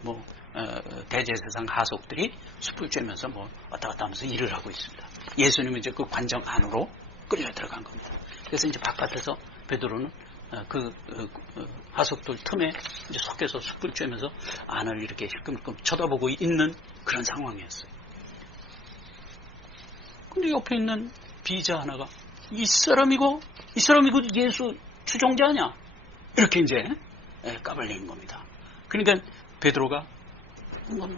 대제사장 하속들이 숯불 쬐면서 왔다 갔다 하면서 일을 하고 있습니다. 예수님은 이제 그 관정 안으로 끌려 들어간 겁니다. 그래서 이제 바깥에서 베드로는 하속들 틈에 이제 속에서 숯불 쬐면서 안을 이렇게 힐끔힐끔 쳐다보고 있는 그런 상황이었어요. 근데 옆에 있는 비자 하나가 이 사람이고 예수 추종자 아니야? 이렇게 이제 까발리는 겁니다. 그러니까 베드로가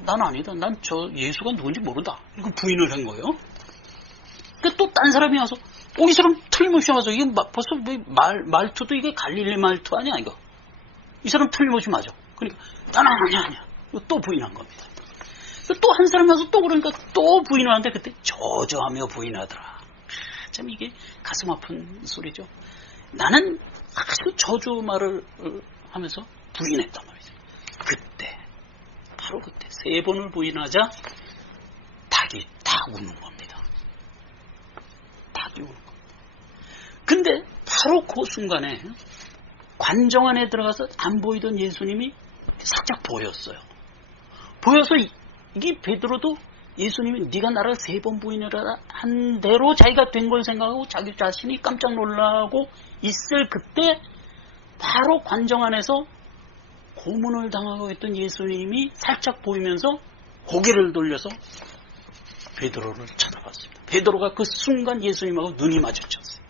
난 아니다. 난 저 예수가 누군지 모른다. 이거 부인을 한 거예요. 그러니까 또 딴 사람이 와서 이 사람 틀림없이 와서 이게 벌써 말투도 이게 갈릴리 말투 아니야 이거. 이 사람 틀림없이 맞아. 그러니까 난 아니야. 또 부인한 겁니다. 또 한 사람이 와서 또 그러니까 또 부인을 하는데 그때 저저하며 부인하더라. 참 이게 가슴 아픈 소리죠. 나는 아주 저주 말을 하면서 부인했단 말이죠. 바로 그때 3번을 부인하자 닭이 딱 우는 겁니다. 닭이 우는 겁니다. 근데 바로 그 순간에 관정 안에 들어가서 안 보이던 예수님이 살짝 보였어요. 보여서 이게 베드로도 예수님이 네가 나를 3번 부인하라 한 대로 자기가 된 걸 생각하고 자기 자신이 깜짝 놀라고 있을 그때 바로 관정 안에서 고문을 당하고 있던 예수님이 살짝 보이면서 고개를 돌려서 베드로를 쳐다봤습니다. 베드로가 그 순간 예수님하고 눈이 마주쳤어요.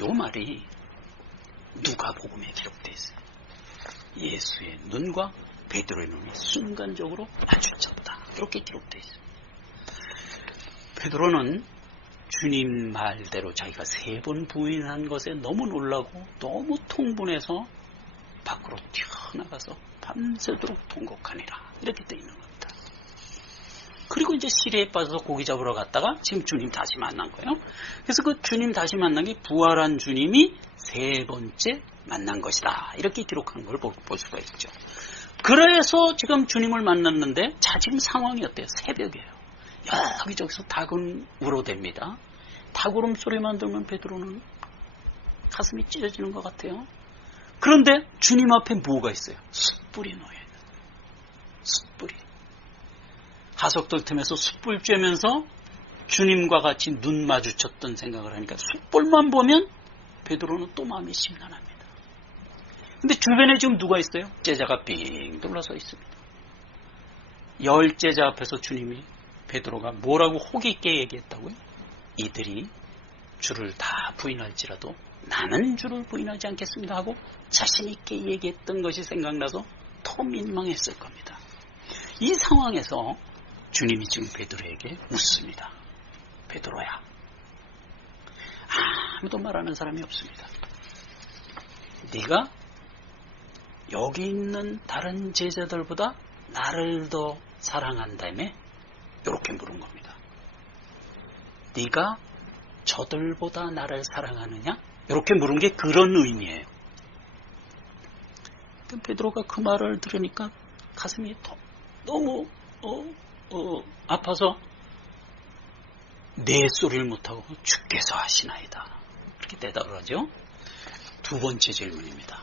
이 말이 누가복음에 기록되어 있어요. 예수의 눈과 베드로의 눈이 순간적으로 마주쳤다. 이렇게 기록되어 있어요. 베드로는 주님 말대로 자기가 3번 부인한 것에 너무 놀라고 너무 통분해서 밖으로 튀어나가서 밤새도록 통곡하니라. 이렇게 되어 있는 겁니다. 그리고 이제 시리에 빠져서 고기 잡으러 갔다가 지금 주님 다시 만난 거예요. 그래서 그 주님 다시 만난 게 부활한 주님이 3번째 만난 것이다. 이렇게 기록한 걸 볼 수가 있죠. 그래서 지금 주님을 만났는데 지금 상황이 어때요? 새벽이에요. 여기저기서 닭은 울어댑니다. 닭 울음소리만 들으면 베드로는 가슴이 찢어지는 것 같아요. 그런데 주님 앞에 뭐가 있어요? 숯불이 놓여있는 숯불이. 하석들 틈에서 숯불 쬐면서 주님과 같이 눈 마주쳤던 생각을 하니까 숯불만 보면 베드로는 또 마음이 심란합니다. 근데 주변에 지금 누가 있어요? 제자가 빙 둘러서 있습니다. 10제자 앞에서 주님이 베드로가 뭐라고 호기 있게 얘기했다고요? 이들이 주를 다 부인할지라도 나는 주를 부인하지 않겠습니다 하고 자신 있게 얘기했던 것이 생각나서 더 민망했을 겁니다. 이 상황에서 주님이 지금 베드로에게 묻습니다. 베드로야, 아무도 말하는 사람이 없습니다. 네가 여기 있는 다른 제자들보다 나를 더 사랑한다며? 이렇게 물은 겁니다. 네가 저들보다 나를 사랑하느냐? 이렇게 물은 게 그런 의미예요. 베드로가 그 말을 들으니까 가슴이 너무 아파서 내 소리를 못하고 주께서 하시나이다. 이렇게 대답을 하죠. 2번째 질문입니다.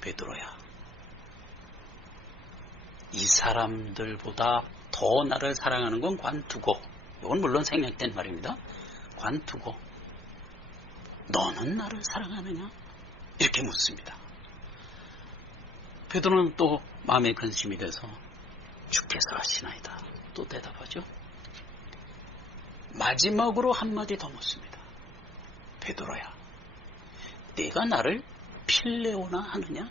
베드로야, 이 사람들보다 더 나를 사랑하는 건 관두고, 이건 물론 생략된 말입니다. 관두고 너는 나를 사랑하느냐? 이렇게 묻습니다. 베드로는 또 마음에 근심이 돼서 주께서 하시나이다 또 대답하죠. 마지막으로 한마디 더 묻습니다. 베드로야, 네가 나를 필레오나 하느냐?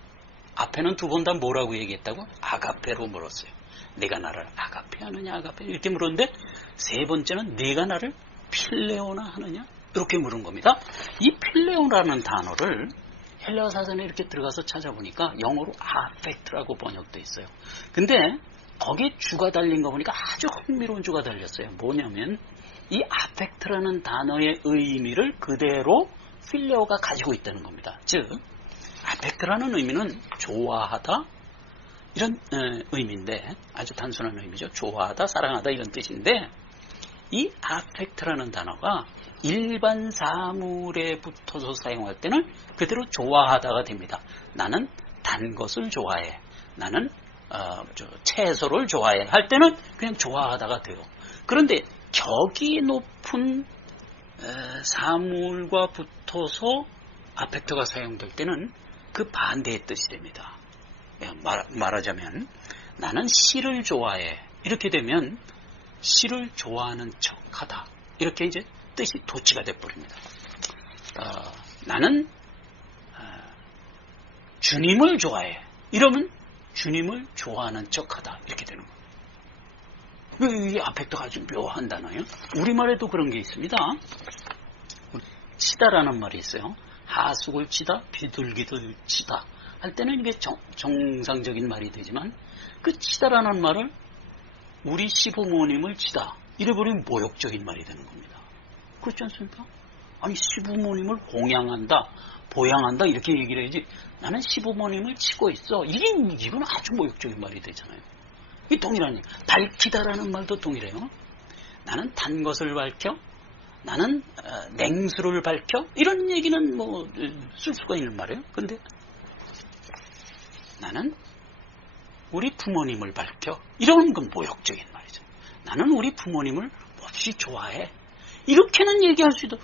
앞에는 두 번 다 뭐라고 얘기했다고? 아가페로 물었어요. 네가 나를 아가페 하느냐, 아가페 이렇게 물었는데 세 번째는 네가 나를 필레오나 하느냐? 이렇게 물은 겁니다. 이 필레오라는 단어를 헬라어 사전에 이렇게 들어가서 찾아보니까 영어로 affect라고 번역되어 있어요. 근데 거기에 주가 달린 거 보니까 아주 흥미로운 주가 달렸어요. 뭐냐면 이 affect라는 단어의 의미를 그대로 필레오가 가지고 있다는 겁니다. 즉 affect라는 의미는 좋아하다 이런 의미인데 아주 단순한 의미죠. 좋아하다, 사랑하다 이런 뜻인데 이 affect라는 단어가 일반 사물에 붙어서 사용할 때는 그대로 좋아하다가 됩니다. 나는 단 것을 좋아해. 나는 채소를 좋아해. 할 때는 그냥 좋아하다가 돼요. 그런데 격이 높은 사물과 붙어서 affect가 사용될 때는 그 반대의 뜻이 됩니다. 말하자면 나는 시를 좋아해. 이렇게 되면 시를 좋아하는 척하다. 이렇게 이제 뜻이 도치가 돼버립니다. 나는 주님을 좋아해. 이러면 주님을 좋아하는 척하다. 이렇게 되는 거예요. 이게 affect가 아주 묘한 단어예요. 우리말에도 그런 게 있습니다. 치다라는 말이 있어요. 하숙을 치다, 비둘기도 치다 할 때는 이게 정상적인 말이 되지만 그 치다라는 말을 우리 시부모님을 치다 이래버리면 모욕적인 말이 되는 겁니다. 그렇지 않습니까? 아니 시부모님을 공양한다, 보양한다 이렇게 얘기를 해야지 나는 시부모님을 치고 있어. 이건 아주 모욕적인 말이 되잖아요. 이 동일한 얘기. 밝히다라는 말도 동일해요. 나는 단 것을 밝혀, 나는 냉수를 밝혀 이런 얘기는 뭐 쓸 수가 있는 말이에요. 근데 나는 우리 부모님을 밝혀 이런 건 모욕적인 말이죠. 나는 우리 부모님을 몹시 좋아해. 이렇게는 얘기할 수 있도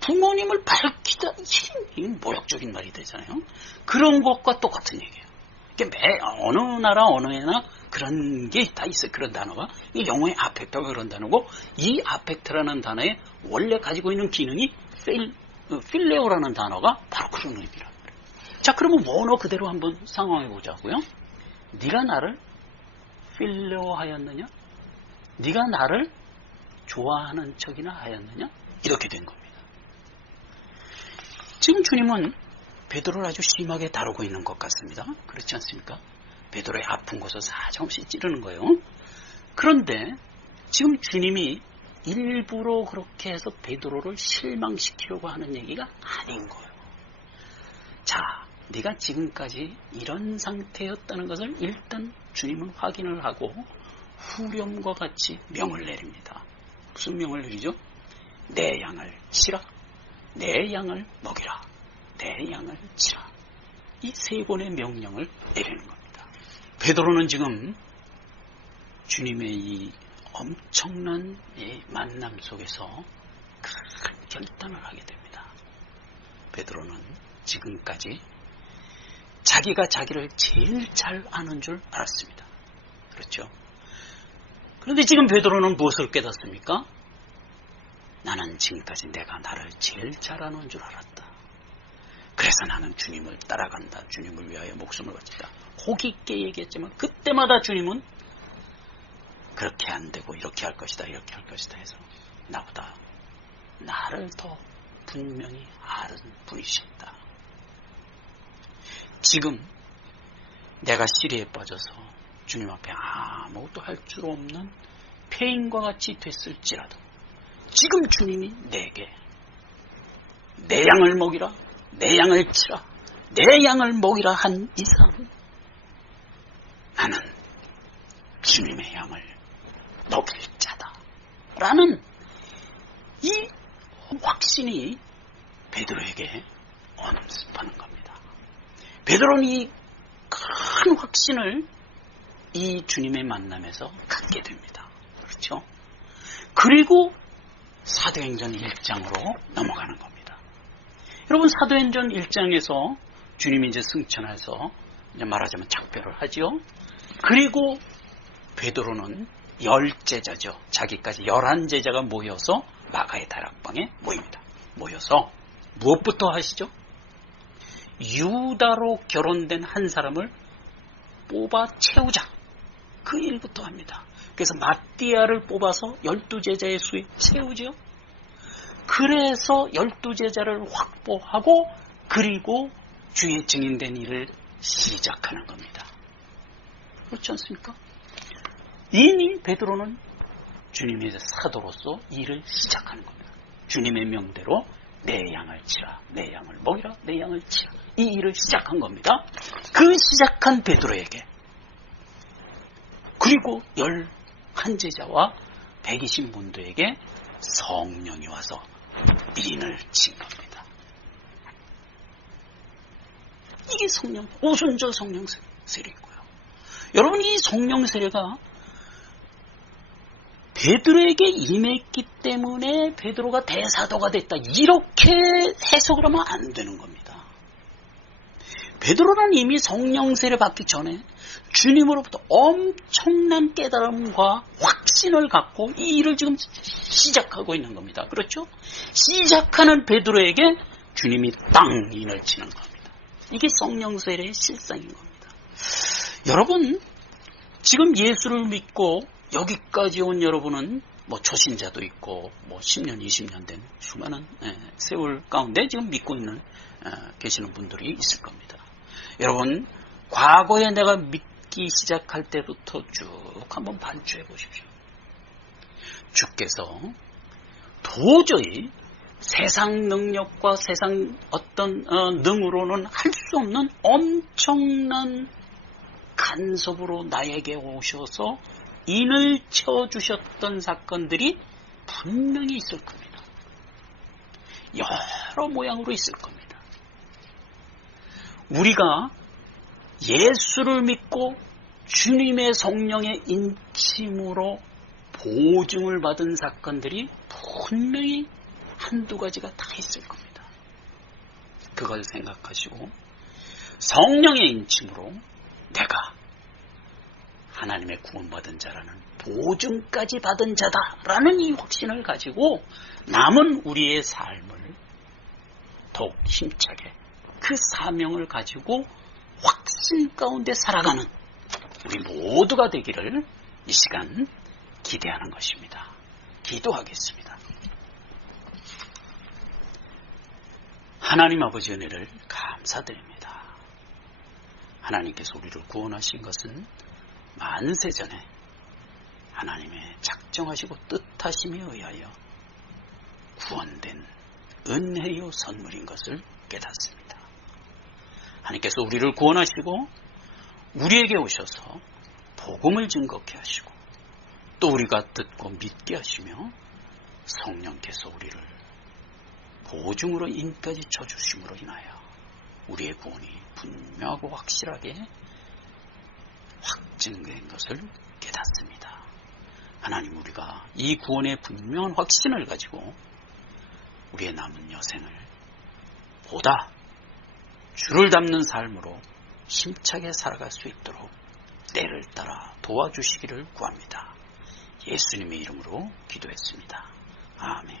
부모님을 밝히다 이건 모욕적인 말이 되잖아요. 그런 것과 똑같은 얘기예요. 어느 나라 어느에나 그런 게 다 있어요. 그런 단어가 이 영어의 affect가 그런 단어고 이 affect라는 단어에 원래 가지고 있는 기능이 필레오라는 단어가 바로 그런 의미란 말이에요. 자, 그러면 원어 그대로 한번 상황해 보자고요. 네가 나를 필레오하였느냐? 네가 나를 좋아하는 척이나 하였느냐? 이렇게 된 겁니다. 지금 주님은 베드로를 아주 심하게 다루고 있는 것 같습니다. 그렇지 않습니까? 베드로의 아픈 곳을 사정없이 찌르는 거예요. 그런데 지금 주님이 일부러 그렇게 해서 베드로를 실망시키려고 하는 얘기가 아닌 거예요. 자, 네가 지금까지 이런 상태였다는 것을 일단 주님은 확인을 하고 후렴과 같이 명을 내립니다. 무슨 명을 내리죠? 내 양을 치라, 내 양을 먹이라, 내 양을 치라. 이 세 번의 명령을 내리는 겁니다. 베드로는 지금 주님의 이 엄청난 이 만남 속에서 큰 결단을 하게 됩니다. 베드로는 지금까지 자기가 자기를 제일 잘 아는 줄 알았습니다. 그렇죠? 그런데 지금 베드로는 무엇을 깨닫습니까? 나는 지금까지 내가 나를 제일 잘 아는 줄 알았다. 그래서 나는 주님을 따라간다. 주님을 위하여 목숨을 바친다. 호기 있게 얘기했지만 그때마다 주님은 그렇게 안 되고 이렇게 할 것이다. 이렇게 할 것이다 해서 나보다 나를 더 분명히 아는 분이십니다. 지금 내가 시리에 빠져서 주님 앞에 아무것도 할 줄 없는 폐인과 같이 됐을지라도 지금 주님이 내게 내 양을 먹이라, 내 양을 치라, 내 양을 먹이라 한 이상 나는 주님의 양을 먹일 자다 라는 이 확신이 베드로에게 엄습하는 겁니다. 베드로는 이 큰 확신을 이 주님의 만남에서 갖게 됩니다. 그렇죠? 그리고 사도행전 1장으로 넘어가는 겁니다. 여러분, 사도행전 1장에서 주님이 이제 승천해서 이제 말하자면 작별을 하죠. 그리고 베드로는 10제자죠. 자기까지 11제자가 모여서 마가의 다락방에 모입니다. 모여서 무엇부터 하시죠? 유다로 결혼된 한 사람을 뽑아 채우자. 그 일부터 합니다. 그래서 마띠아를 뽑아서 12제자의 수에 채우죠. 그래서 12제자를 확보하고 그리고 주의 증인된 일을 시작하는 겁니다. 그렇지 않습니까? 이미 베드로는 주님의 사도로서 일을 시작하는 겁니다. 주님의 명대로 내 양을 치라, 내 양을 먹이라, 내 양을 치라. 이 일을 시작한 겁니다. 그 시작한 베드로에게 그리고 11제자와 120문도에게 성령이 와서 인을 친 겁니다. 이게 오순절 성령 세례이고요. 여러분, 이 성령 세례가 베드로에게 임했기 때문에 베드로가 대사도가 됐다. 이렇게 해석을 하면 안 되는 겁니다. 베드로는 이미 성령 세례 받기 전에 주님으로부터 엄청난 깨달음과 확신을 갖고 이 일을 지금 시작하고 있는 겁니다. 그렇죠? 시작하는 베드로에게 주님이 땅 인을 치는 겁니다. 이게 성령 세례의 실상인 겁니다. 여러분, 지금 예수를 믿고 여기까지 온 여러분은 뭐 초신자도 있고 뭐 10년, 20년 된 수많은 세월 가운데 지금 믿고 있는 계시는 분들이 있을 겁니다. 여러분, 과거에 내가 믿기 시작할 때부터 쭉 한번 반추해 보십시오. 주께서 도저히 세상 능력과 세상 어떤 능으로는 할 수 없는 엄청난 간섭으로 나에게 오셔서 인을 채워주셨던 사건들이 분명히 있을 겁니다. 여러 모양으로 있을 겁니다. 우리가 예수를 믿고 주님의 성령의 인침으로 보증을 받은 사건들이 분명히 한두 가지가 다 있을 겁니다. 그걸 생각하시고 성령의 인침으로 내가 하나님의 구원받은 자라는 보증까지 받은 자다라는 이 확신을 가지고 남은 우리의 삶을 더욱 힘차게 그 사명을 가지고 확신 가운데 살아가는 우리 모두가 되기를 이 시간 기대하는 것입니다. 기도하겠습니다. 하나님 아버지 은혜를 감사드립니다. 하나님께서 우리를 구원하신 것은 만세전에 하나님의 작정하시고 뜻하심에 의하여 구원된 은혜요 선물인 것을 깨닫습니다. 하나님께서 우리를 구원하시고 우리에게 오셔서 복음을 증거케 하시고 또 우리가 듣고 믿게 하시며 성령께서 우리를 보증으로 인까지 쳐주심으로 인하여 우리의 구원이 분명하고 확실하게 확증된 것을 깨닫습니다. 하나님, 우리가 이 구원의 분명한 확신을 가지고 우리의 남은 여생을 보다 주를 닮는 삶으로 힘차게 살아갈 수 있도록 때를 따라 도와주시기를 구합니다. 예수님의 이름으로 기도했습니다. 아멘.